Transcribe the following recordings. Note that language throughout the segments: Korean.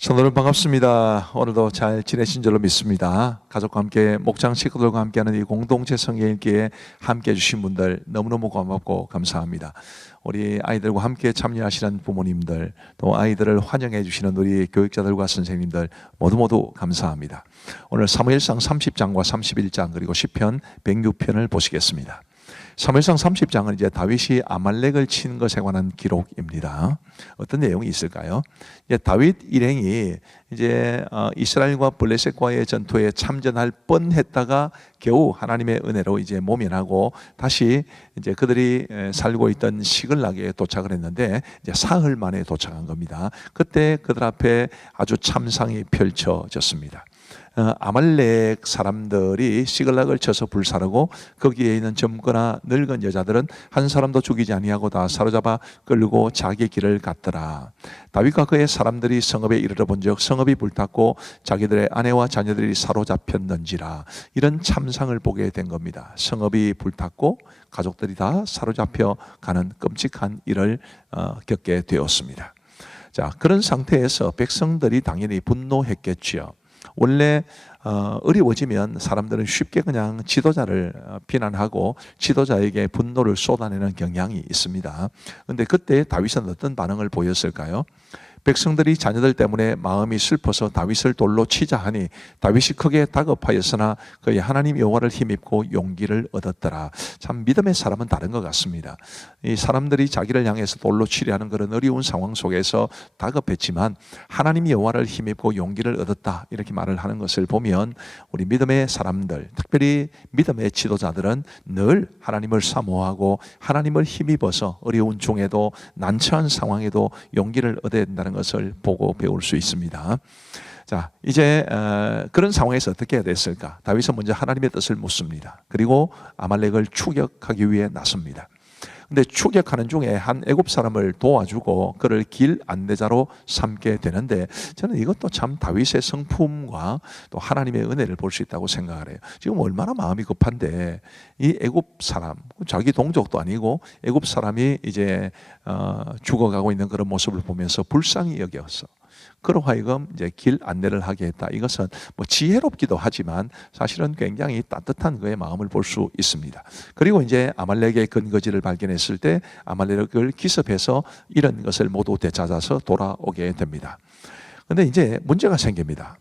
성도님 반갑습니다. 오늘도 잘 지내신 줄로 믿습니다. 가족과 함께 목장 식구들과 함께하는 이 공동체 성경 읽기에 함께해 주신 분들 너무너무 고맙고 감사합니다. 우리 아이들과 함께 참여하시는 부모님들, 또 아이들을 환영해 주시는 우리 교육자들과 선생님들 모두 감사합니다. 오늘 사무엘상 30장과 31장 그리고 시편 106편을 보시겠습니다. 사무엘상 30장은 이제 다윗이 아말렉을 친 것에 관한 기록입니다. 어떤 내용이 있을까요? 이제 다윗 일행이 이제 이스라엘과 블레셋과의 전투에 참전할 뻔했다가 겨우 하나님의 은혜로 이제 모면하고 다시 이제 그들이 살고 있던 시글락에 도착을 했는데 이제 사흘 만에 도착한 겁니다. 그때 그들 앞에 아주 참상이 펼쳐졌습니다. 아말렉 사람들이 시글락을 쳐서 불사르고 거기에 있는 젊거나 늙은 여자들은 한 사람도 죽이지 아니하고 다 사로잡아 끌고 자기 길을 갔더라. 다윗과 그의 사람들이 성읍에 이르러 본즉 성읍이 불탔고 자기들의 아내와 자녀들이 사로잡혔는지라. 이런 참상을 보게 된 겁니다. 성읍이 불탔고 가족들이 다 사로잡혀 가는 끔찍한 일을 겪게 되었습니다. 자, 그런 상태에서 백성들이 당연히 분노했겠지요. 원래 어려워지면 사람들은 쉽게 그냥 지도자를 비난하고 지도자에게 분노를 쏟아내는 경향이 있습니다. 그런데 그때 다윗은 어떤 반응을 보였을까요? 백성들이 자녀들 때문에 마음이 슬퍼서 다윗을 돌로 치자 하니 다윗이 크게 다급하였으나 그의 하나님 여호와를 힘입고 용기를 얻었더라. 참 믿음의 사람은 다른 것 같습니다. 이 사람들이 자기를 향해서 돌로 치려 하는 그런 어려운 상황 속에서 다급했지만 하나님 여호와를 힘입고 용기를 얻었다 이렇게 말을 하는 것을 보면 우리 믿음의 사람들, 특별히 믿음의 지도자들은 늘 하나님을 사모하고 하나님을 힘입어서 어려운 중에도 난처한 상황에도 용기를 얻어야 된다는 것을 보고 배울 수 있습니다. 자, 이제 그런 상황에서 어떻게 해야 됐을까? 다윗은 먼저 하나님의 뜻을 묻습니다. 그리고 아말렉을 추격하기 위해 나섭니다. 근데 추격하는 중에 한 애굽 사람을 도와주고 그를 길 안내자로 삼게 되는데 저는 이것도 참 다윗의 성품과 또 하나님의 은혜를 볼 수 있다고 생각을 해요. 지금 얼마나 마음이 급한데 이 애굽 사람, 자기 동족도 아니고 애굽 사람이 이제 죽어가고 있는 그런 모습을 보면서 불쌍히 여겼어. 그로 하여금 이제 길 안내를 하게 했다. 이것은 뭐 지혜롭기도 하지만 사실은 굉장히 따뜻한 그의 마음을 볼 수 있습니다. 그리고 이제 아말렉의 근거지를 발견했을 때 아말렉을 기습해서 이런 것을 모두 되찾아서 돌아오게 됩니다. 그런데 이제 문제가 생깁니다.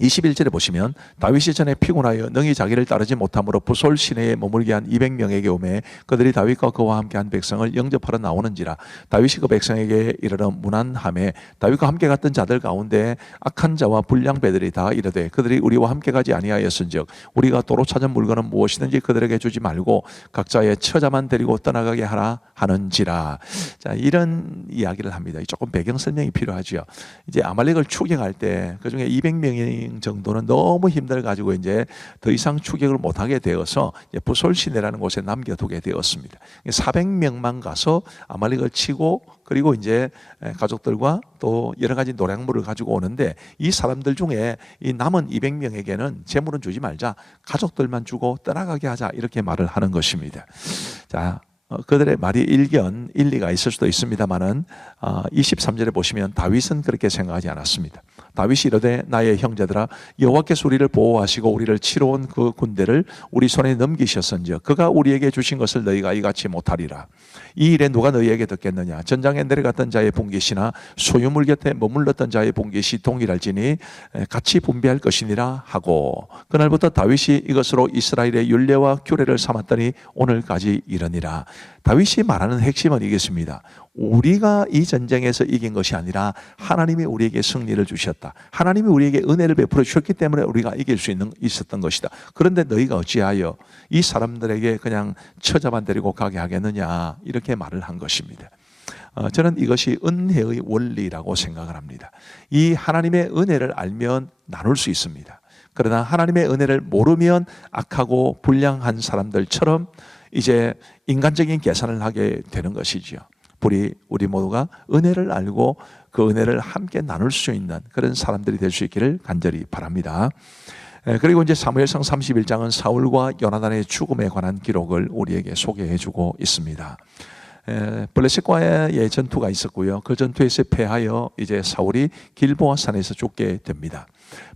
21절에 보시면 다윗이 전에 피곤하여 능히 자기를 따르지 못함으로 부솔 시내에 머물게 한 200명에게 오매 그들이 다윗과 그와 함께한 백성을 영접하러 나오는지라. 다윗이 그 백성에게 이르러 문안하매 다윗과 함께 갔던 자들 가운데 악한 자와 불량배들이 다 이르되 그들이 우리와 함께 가지 아니하였은즉 우리가 도로 찾은 물건은 무엇이든지 그들에게 주지 말고 각자의 처자만 데리고 떠나가게 하라 하는지라. 자, 이런 이야기를 합니다. 조금 배경 설명이 필요하죠. 이제 아말렉을 추격할 때 그중에 200명이 정도는 너무 힘들 가지고 이제 더 이상 추격을 못하게 되어서 부솔 시내라는 곳에 남겨두게 되었습니다. 400명만 가서 아말렉을 치고 그리고 이제 가족들과 또 여러 가지 노량물을 가지고 오는데 이 사람들 중에 이 남은 200명에게는 재물은 주지 말자, 가족들만 주고 떠나가게 하자 이렇게 말을 하는 것입니다. 자, 그들의 말이 일리가 있을 수도 있습니다만은 23절에 보시면 다윗은 그렇게 생각하지 않았습니다. 다윗이 이르되 나의 형제들아 여호와께서 우리를 보호하시고 우리를 치러 온 그 군대를 우리 손에 넘기셨은즉 그가 우리에게 주신 것을 너희가 이같이 못하리라. 이 일에 누가 너희에게 듣겠느냐? 전장에 내려갔던 자의 봉깃이나 소유물 곁에 머물렀던 자의 봉깃이 동일할지니 같이 분배할 것이니라 하고 그날부터 다윗이 이것으로 이스라엘의 율례와 규례를 삼았더니 오늘까지 이르니라. 다윗이 말하는 핵심은 이겠습니다. 우리가 이 전쟁에서 이긴 것이 아니라 하나님이 우리에게 승리를 주셨다. 하나님이 우리에게 은혜를 베풀어 주셨기 때문에 우리가 이길 수 있었던 것이다. 그런데 너희가 어찌하여 이 사람들에게 그냥 처자만 데리고 가게 하겠느냐 이렇게 말을 한 것입니다. 저는 이것이 은혜의 원리라고 생각을 합니다. 이 하나님의 은혜를 알면 나눌 수 있습니다. 그러나 하나님의 은혜를 모르면 악하고 불량한 사람들처럼 이제 인간적인 계산을 하게 되는 것이지요. 우리 모두가 은혜를 알고 그 은혜를 함께 나눌 수 있는 그런 사람들이 될 수 있기를 간절히 바랍니다. 그리고 이제 사무엘상 31장은 사울과 요나단의 죽음에 관한 기록을 우리에게 소개해 주고 있습니다. 블레셋과의 전투가 있었고요. 그 전투에서 패하여 이제 사울이 길보아 산에서 죽게 됩니다.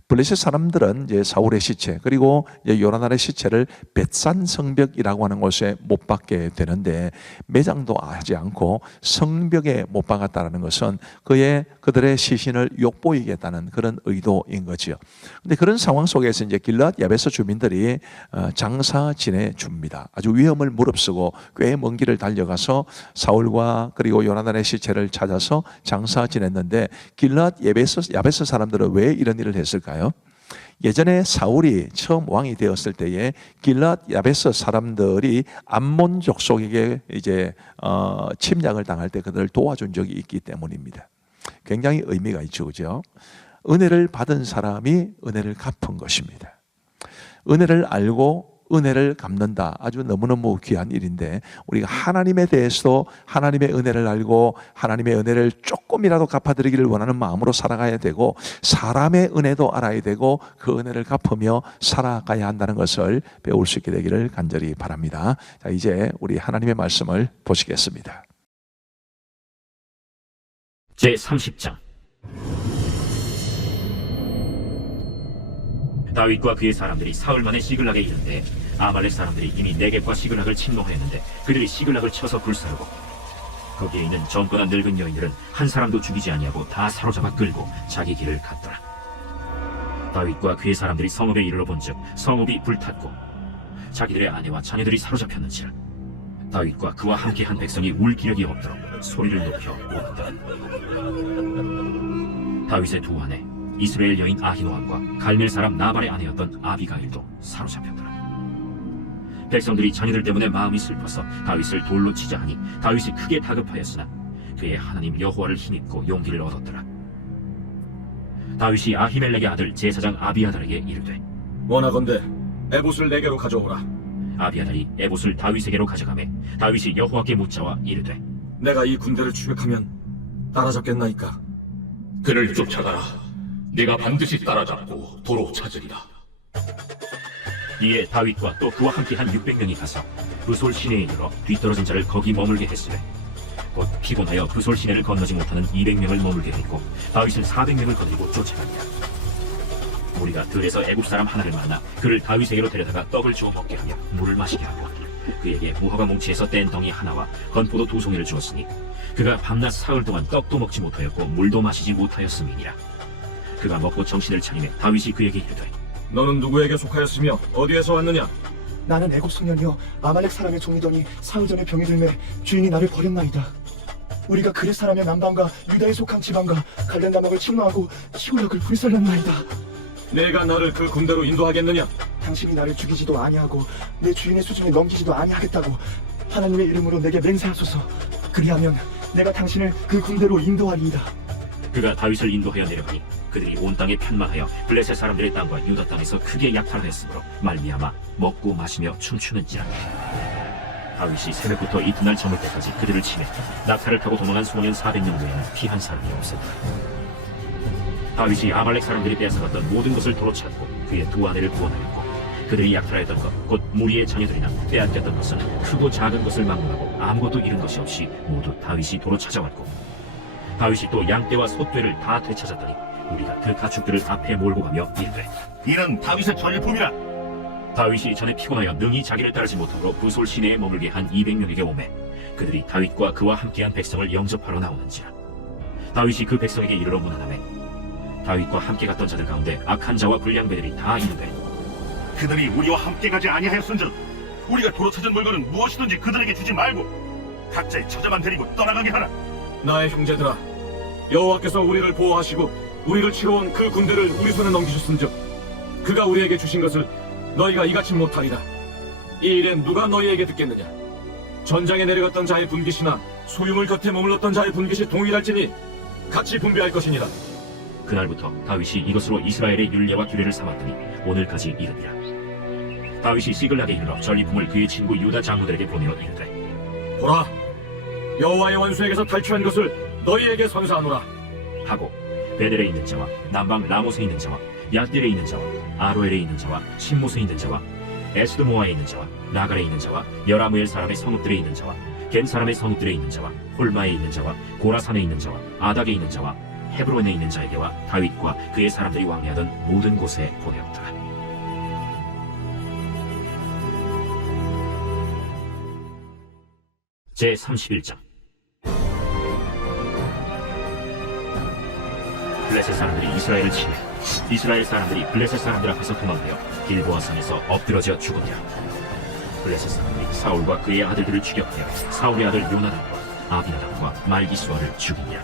블레셋 사람들은 이제 사울의 시체 그리고 이제 요나단의 시체를 벳산 성벽이라고 하는 곳에 못 박게 되는데, 매장도 하지 않고 성벽에 못 박았다는 것은 그들의 시신을 욕보이겠다는 그런 의도인 거지요. 근데 그런 상황 속에서 이제 길앗 야베스 주민들이 장사 지내 줍니다. 아주 위험을 무릅쓰고 꽤 먼 길을 달려가서 사울과 그리고 요나단의 시체를 찾아서 장사 지냈는데, 길앗 야베스 사람들은 왜 이런 일을 했을까요? 예전에 사울이 처음 왕이 되었을 때에 길앗 야베스 사람들이 암몬 족속에게 이제 침략을 당할 때 그들을 도와준 적이 있기 때문입니다. 굉장히 의미가 있죠, 그죠? 은혜를 받은 사람이 은혜를 갚은 것입니다. 은혜를 알고 은혜를 갚는다. 아주 너무너무 귀한 일인데, 우리가 하나님에 대해서도 하나님의 은혜를 알고 하나님의 은혜를 조금이라도 갚아드리기를 원하는 마음으로 살아가야 되고, 사람의 은혜도 알아야 되고 그 은혜를 갚으며 살아가야 한다는 것을 배울 수 있게 되기를 간절히 바랍니다. 자, 이제 우리 하나님의 말씀을 보시겠습니다. 제30장. 다윗과 그의 사람들이 사흘만에 시글락에 이른데, 아말렉 사람들이 이미 네겝과 시글락을 침노하였는데 그들이 시글락을 쳐서 불사르고, 거기에 있는 젊거나 늙은 여인들은 한 사람도 죽이지 아니하고 다 사로잡아 끌고 자기 길을 갔더라. 다윗과 그의 사람들이 성읍에 이르러 본즉 성읍이 불탔고 자기들의 아내와 자녀들이 사로잡혔는지라. 다윗과 그와 함께한 백성이 울 기력이 없도록 소리를 높여 울었더라. 다윗의 두 아내 이스라엘 여인 아히노함과 갈멜 사람 나발의 아내였던 아비가일도 사로잡혔더라. 백성들이 자녀들 때문에 마음이 슬퍼서 다윗을 돌로 치자 하니 다윗이 크게 다급하였으나 그의 하나님 여호와를 힘입고 용기를 얻었더라. 다윗이 아히멜렉의 아들 제사장 아비아달에게 이르되, 원하건대 에봇을 내게로 가져오라. 아비아달이 에봇을 다윗에게로 가져가매 다윗이 여호와께 묻자와 이르되, 내가 이 군대를 추격하면 따라잡겠나이까? 그를 쫓아가라. 네가 반드시 따라잡고 도로 찾으리라. 이에 다윗과 또 그와 함께한 600명이 가서 브솔 시내에 이르러 뒤떨어진 자를 거기 머물게 했으되, 곧 피곤하여 브솔 시내를 건너지 못하는 200명을 머물게 했고 다윗은 400명을 거느리고 쫓아갑니다. 우리가 들에서 애굽 사람 하나를 만나 그를 다윗에게로 데려다가 떡을 주어 먹게 하며 물을 마시게 하고 그에게 무화과 뭉치에서 뗀 덩이 하나와 건포도 2송이를 주었으니 그가 밤낮 사흘 동안 떡도 먹지 못하였고 물도 마시지 못하였음이니라. 그가 먹고 정신을 차리매 다윗이 그에게 이르되, 너는 누구에게 속하였으며 어디에서 왔느냐? 나는 애굽 소년이여 아말렉 사람의 종이더니 사흘 전에 병이 들매 주인이 나를 버렸나이다. 우리가 그렛 사람의 남방과 유다에 속한 지방과 갈렙 남방을 침노하고 시골락을 불살랐나이다. 내가 너를 그 군대로 인도하겠느냐? 당신이 나를 죽이지도 아니하고 내 주인의 수중에 넘기지도 아니하겠다고 하나님의 이름으로 내게 맹세하소서. 그리하면 내가 당신을 그 군대로 인도하리이다. 그가 다윗을 인도하여 내려가니 그들이 온 땅에 편만하여 블레셋 사람들의 땅과 유다 땅에서 크게 약탈하였으므로 말미암아 먹고 마시며 춤추는지라. 다윗이 새벽부터 이튿날 저물 때까지 그들을 치매 낙타를 타고 도망한 소년 400명 외에는 피한 사람이 없었더라. 다윗이 아말렉 사람들이 빼앗아갔던 모든 것을 도로 찾고 그의 두 아내를 구원하였고, 그들이 약탈하였던 것 곧 무리의 자녀들이나 빼앗겼던 것은 크고 작은 것을 막론하고 아무것도 잃은 것이 없이 모두 다윗이 도로 찾아왔고, 다윗이 또 양떼와 소떼를 다 되찾았더니 우리가 그 가축들을 앞에 몰고 가며 이르되, 이는 다윗의 전리품이라. 다윗이 전에 피곤하여 능히 자기를 따르지 못하고 부솔 시내에 머물게 한 200명에게 오매 그들이 다윗과 그와 함께한 백성을 영접하러 나오는지라. 다윗이 그 백성에게 이르러 문안하매 다윗과 함께 갔던 자들 가운데 악한 자와 불량배들이 다 이르되, 그들이 우리와 함께 가지 아니하였은즉 우리가 도로 찾은 물건은 무엇이든지 그들에게 주지 말고 각자의 처자만 데리고 떠나가게 하라. 나의 형제들아, 여호와께서 우리를 보호하시고 우리를 치러온 그 군대를 우리 손에 넘기셨은즉 그가 우리에게 주신 것을 너희가 이같이 못하리라. 이 일엔 누가 너희에게 듣겠느냐? 전장에 내려갔던 자의 분깃이나 소유물 곁에 머물렀던 자의 분깃이 동일할지니 같이 분배할 것이니라. 그날부터 다윗이 이것으로 이스라엘의 율례와 규례를 삼았더니 오늘까지 이르니라. 다윗이 시글락에 이르러 전리품을 그의 친구 유다 장로들에게 보내어 이르되, 보라, 여호와의 원수에게서 탈취한 것을 너희에게 선사하노라 하고 베델에 있는 자와 남방 라못에 있는 자와 얏딜에 있는 자와 아로엘에 있는 자와 신못에 있는 자와 에스드모아에 있는 자와 나갈에 있는 자와 여라무엘 사람의 성읍들에 있는 자와 겐 사람의 성읍들에 있는 자와 홀마에 있는 자와 고라산에 있는 자와 아닥에 있는 자와 헤브론에 있는 자에게와 다윗과 그의 사람들이 왕래하던 모든 곳에 보내었더라. 제 31장. 블레셋 사람들이 이스라엘을 치매 이스라엘 사람들이 블레셋 사람들 앞에서 도망하여 길보아 산에서 엎드러져 죽었더라. 블레셋 사람들이 사울과 그의 아들들을 추격하여 사울의 아들 요나단과 아비나답과 말기수아를 죽이니라.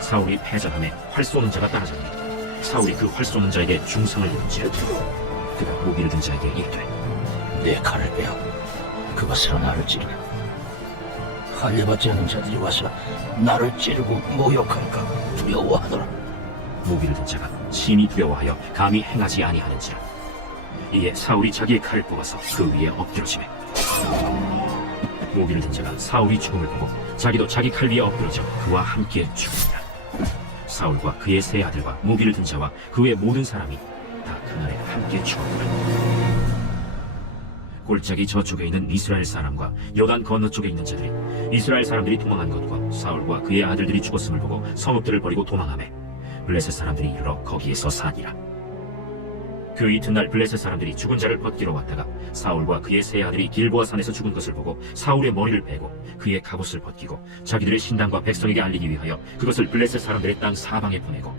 사울이 패전함에 활 쏘는 자가 따라잡니 사울이 그 활 쏘는 자에게 중성을 이룬지라. 그가 무기를 든 자에게 이르되 내 칼을 빼어 그것으로 나를 찌르라. 할례받지 않은 자들이 와서 나를 찌르고 모욕할까 두려워하더라. 무기를 든 자가 심히 두려워하여 감히 행하지 아니하는지라. 이에 사울이 자기의 칼을 뽑아서 그 위에 엎드러지매 무기를 든 자가 사울이 죽음을 보고 자기도 자기 칼 위에 엎드러져 그와 함께 죽으니라. 사울과 그의 세 아들과 무기를 든 자와 그의 모든 사람이 다 그날에 함께 죽었더라. 골짜기 저쪽에 있는 이스라엘 사람과 요단 건너쪽에 있는 자들이 이스라엘 사람들이 도망한 것과 사울과 그의 아들들이 죽었음을 보고 성읍들을 버리고 도망하매 블레셋 사람들이 이르러 거기에서 사니라. 그 이튿날 블레셋 사람들이 죽은 자를 벗기러 왔다가 사울과 그의 세 아들이 길보아 산에서 죽은 것을 보고 사울의 머리를 빼고 그의 갑옷을 벗기고 자기들의 신당과 백성에게 알리기 위하여 그것을 블레셋 사람들의 땅 사방에 보내고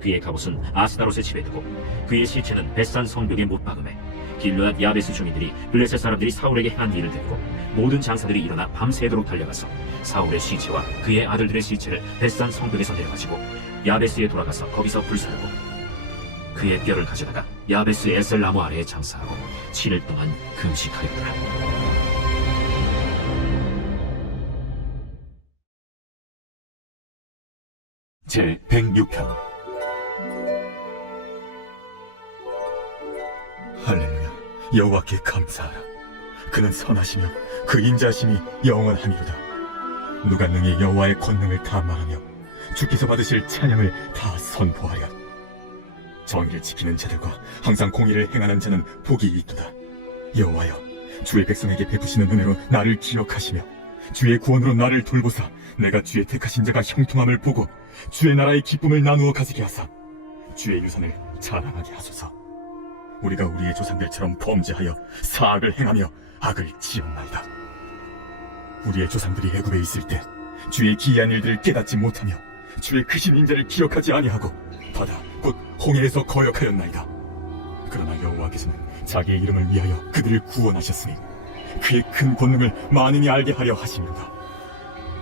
그의 갑옷은 아스다롯의 집에 두고 그의 시체는 벳산 성벽에 못 박음에 길르앗 야베스 주민들이 블레셋 사람들이 사울에게 행한 일을 듣고 모든 장사들이 일어나 밤새도록 달려가서 사울의 시체와 그의 아들들의 시체를 벳산 성벽에서 내려가지고 야베스에 돌아가서 거기서 불사르고 그의 뼈를 가져다가 야베스 에셀 나무 아래에 장사하고 7일 동안 금식하였더라. 제 106편. 할렐루야. 여호와께 감사하라. 그는 선하시며 그 인자심이 영원하니로다. 누가 능히 여호와의 권능을 다 말하며 주께서 받으실 찬양을 다 선포하랴. 정의를 지키는 자들과 항상 공의를 행하는 자는 복이 있도다. 여호와여, 주의 백성에게 베푸시는 은혜로 나를 기억하시며 주의 구원으로 나를 돌보사 내가 주의 택하신 자가 형통함을 보고 주의 나라의 기쁨을 나누어 가지게 하사 주의 유산을 자랑하게 하소서. 우리가 우리의 조상들처럼 범죄하여 사악을 행하며 악을 지었나이다. 우리의 조상들이 애굽에 있을 때 주의 기이한 일들을 깨닫지 못하며 주의 크신 인자를 기억하지 아니하고 바다 곧 홍해에서 거역하였나이다. 그러나 여호와께서는 자기의 이름을 위하여 그들을 구원하셨으니 그의 큰 권능을 만인이 알게 하려 하심이로다.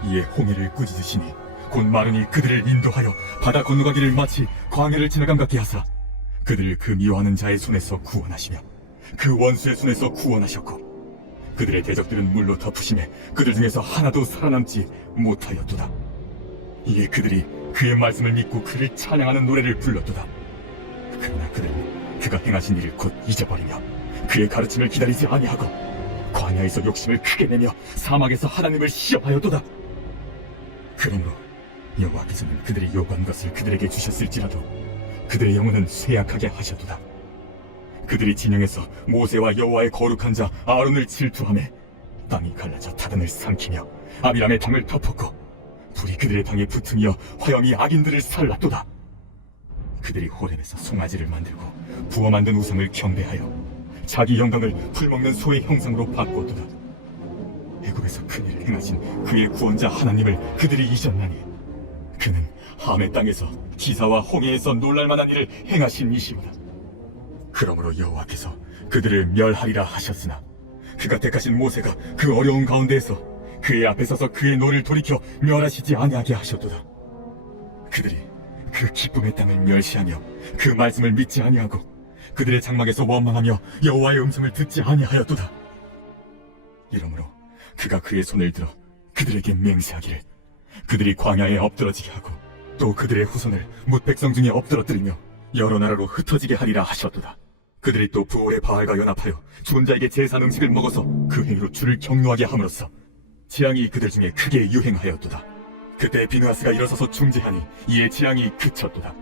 이에 홍해를 꾸짖으시니 곧 마르니 그들을 인도하여 바다 건너가기를 마치 광야를 지나감 같게 하사 그들을 그 미워하는 자의 손에서 구원하시며 그 원수의 손에서 구원하셨고 그들의 대적들은 물로 덮으심에 그들 중에서 하나도 살아남지 못하였도다. 이에 그들이 그의 말씀을 믿고 그를 찬양하는 노래를 불렀도다. 그러나 그들은 그가 행하신 일을 곧 잊어버리며 그의 가르침을 기다리지 아니하고 광야에서 욕심을 크게 내며 사막에서 하나님을 시험하였도다. 그러므로 여호와께서는 그들이 요구한 것을 그들에게 주셨을지라도 그들의 영혼은 쇠약하게 하셨도다. 그들이 진영에서 모세와 여호와의 거룩한 자 아론을 질투하며 땅이 갈라져 타단을 삼키며 아비람의 담을 덮었고 불이 그들의 방에 붙으며 화염이 악인들을 살랐도다. 그들이 호렙에서 송아지를 만들고 부어 만든 우상을 경배하여 자기 영광을 풀먹는 소의 형상으로 바꾸었도다. 애굽에서 큰일을 행하신 그의 구원자 하나님을 그들이 잊었나니 그는 함의 땅에서 기사와 홍해에서 놀랄만한 일을 행하신 이시로다. 그러므로 여호와께서 그들을 멸하리라 하셨으나 그가 택하신 모세가 그 어려운 가운데에서 그의 앞에 서서 그의 노를 돌이켜 멸하시지 아니하게 하셨도다. 그들이 그 기쁨의 땅을 멸시하며 그 말씀을 믿지 아니하고 그들의 장막에서 원망하며 여호와의 음성을 듣지 아니하였도다. 이러므로 그가 그의 손을 들어 그들에게 맹세하기를 그들이 광야에 엎드러지게 하고 또 그들의 후손을 뭇 백성 중에 엎드러뜨리며 여러 나라로 흩어지게 하리라 하셨도다. 그들이 또 부올의 바알과 연합하여 죽은 자에게 제사 음식을 먹어서 그 행위로 주를 경노하게 함으로써 재앙이 그들 중에 크게 유행하였도다. 그때 비느하스가 일어서서 중재하니 이에 재앙이 그쳤도다.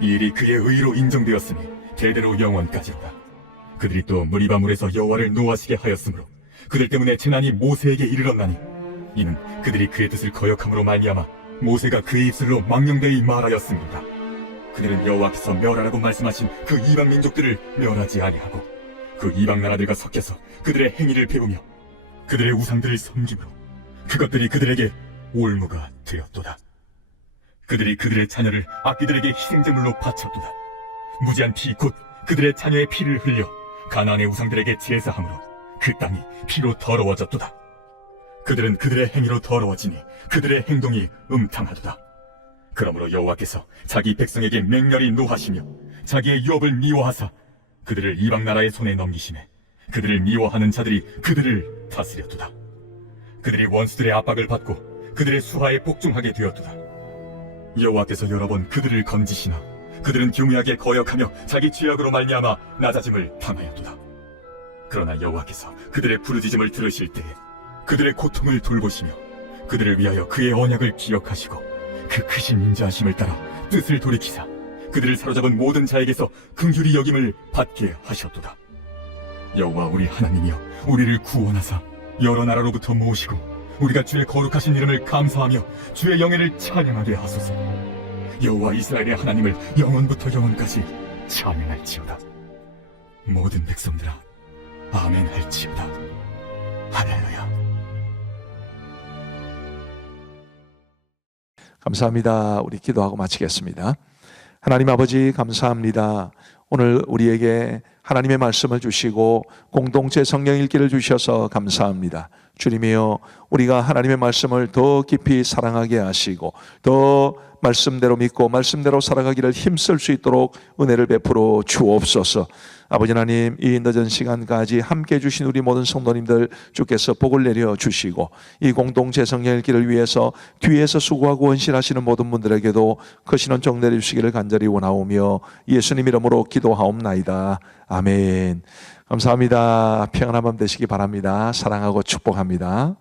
이 일이 그의 의로 인정되었으니 대대로 영원까지로다. 그들이 또 무리바물에서 여호와를 노하시게 하였으므로 그들 때문에 재난이 모세에게 이르렀나니 이는 그들이 그의 뜻을 거역함으로 말미암아 모세가 그의 입술로 망령되이 말하였습니다. 그들은 여호와께서 멸하라고 말씀하신 그 이방 민족들을 멸하지 아니하고 그 이방 나라들과 섞여서 그들의 행위를 배우며 그들의 우상들을 섬김으로 그것들이 그들에게 올무가 되었도다. 그들이 그들의 자녀를 악귀들에게 희생제물로 바쳤도다. 무지한 피 곧 그들의 자녀의 피를 흘려 가나안의 우상들에게 제사함으로 그 땅이 피로 더러워졌도다. 그들은 그들의 행위로 더러워지니 그들의 행동이 음탕하도다. 그러므로 여호와께서 자기 백성에게 맹렬히 노하시며 자기의 유업을 미워하사 그들을 이방 나라의 손에 넘기시매 그들을 미워하는 자들이 그들을 다스렸도다. 그들이 원수들의 압박을 받고 그들의 수하에 복종하게 되었도다. 여호와께서 여러 번 그들을 건지시나 그들은 교묘하게 거역하며 자기 죄악으로 말미암아 낮아짐을 당하였도다. 그러나 여호와께서 그들의 부르짖음을 들으실 때에 그들의 고통을 돌보시며 그들을 위하여 그의 언약을 기억하시고 그 크신 인자하심을 따라 뜻을 돌이키사 그들을 사로잡은 모든 자에게서 긍휼히 여김을 받게 하셨도다. 여호와 우리 하나님이여 우리를 구원하사 여러 나라로부터 모으시고 우리가 주의 거룩하신 이름을 감사하며 주의 영예를 찬양하게 하소서. 여호와 이스라엘의 하나님을 영원부터 영원까지 찬양할지어다. 모든 백성들아 아멘 할지어다. 할렐루야. 감사합니다. 우리 기도하고 마치겠습니다. 하나님 아버지 감사합니다. 오늘 우리에게 하나님의 말씀을 주시고 공동체 성경 읽기를 주셔서 감사합니다. 주님이여 우리가 하나님의 말씀을 더 깊이 사랑하게 하시고 더 말씀대로 믿고 말씀대로 살아가기를 힘쓸 수 있도록 은혜를 베풀어 주옵소서. 아버지 하나님 이 늦은 시간까지 함께해 주신 우리 모든 성도님들 주께서 복을 내려 주시고 이 공동체 성경 읽기를 위해서 뒤에서 수고하고 헌신하시는 모든 분들에게도 크신 은총 내려주시기를 간절히 원하오며 예수님 이름으로 기도하옵나이다. 아멘. 감사합니다. 평안한 밤 되시기 바랍니다. 사랑하고 축복합니다.